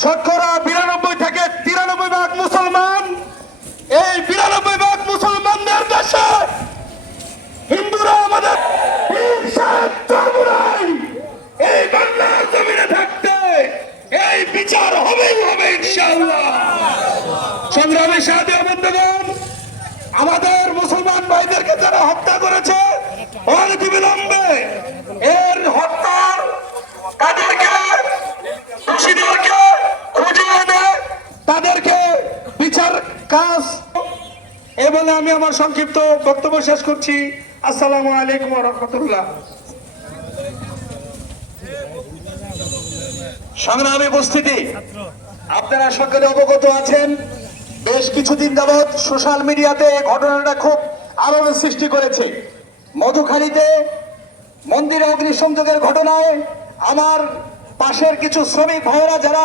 শতকরা বিরানব্বই থেকে তিরানব্বই ভাগ মুসলমান এই বিরানব্বই ভাগ মুসলমানদের দেশে হিন্দুরা আমাদের। এই বাংলার জমিনে থাকতে এই বিচার হবেই হবে ইনশাআল্লাহ সংগ্রামী সাথে বন্ধুগণ তাদেরকে বিচার কাজ। এ বলে আমি আমার সংক্ষিপ্ত বক্তব্য শেষ করছি। আসসালামু আলাইকুম রহমতুল্লাহ। সংগ্রামী উপস্থিতি, আপনারা সকলে অবগত আছেন, বেশ কিছুদিন যাবৎ সোশ্যাল মিডিয়াতে ঘটনাটা খুব আলোড়ন সৃষ্টি করেছে। মধুখালীতে মন্দিরে অগ্নিসংযোগের ঘটনায় আমার পাশের কিছু শ্রমিক ভাইয়েরা যারা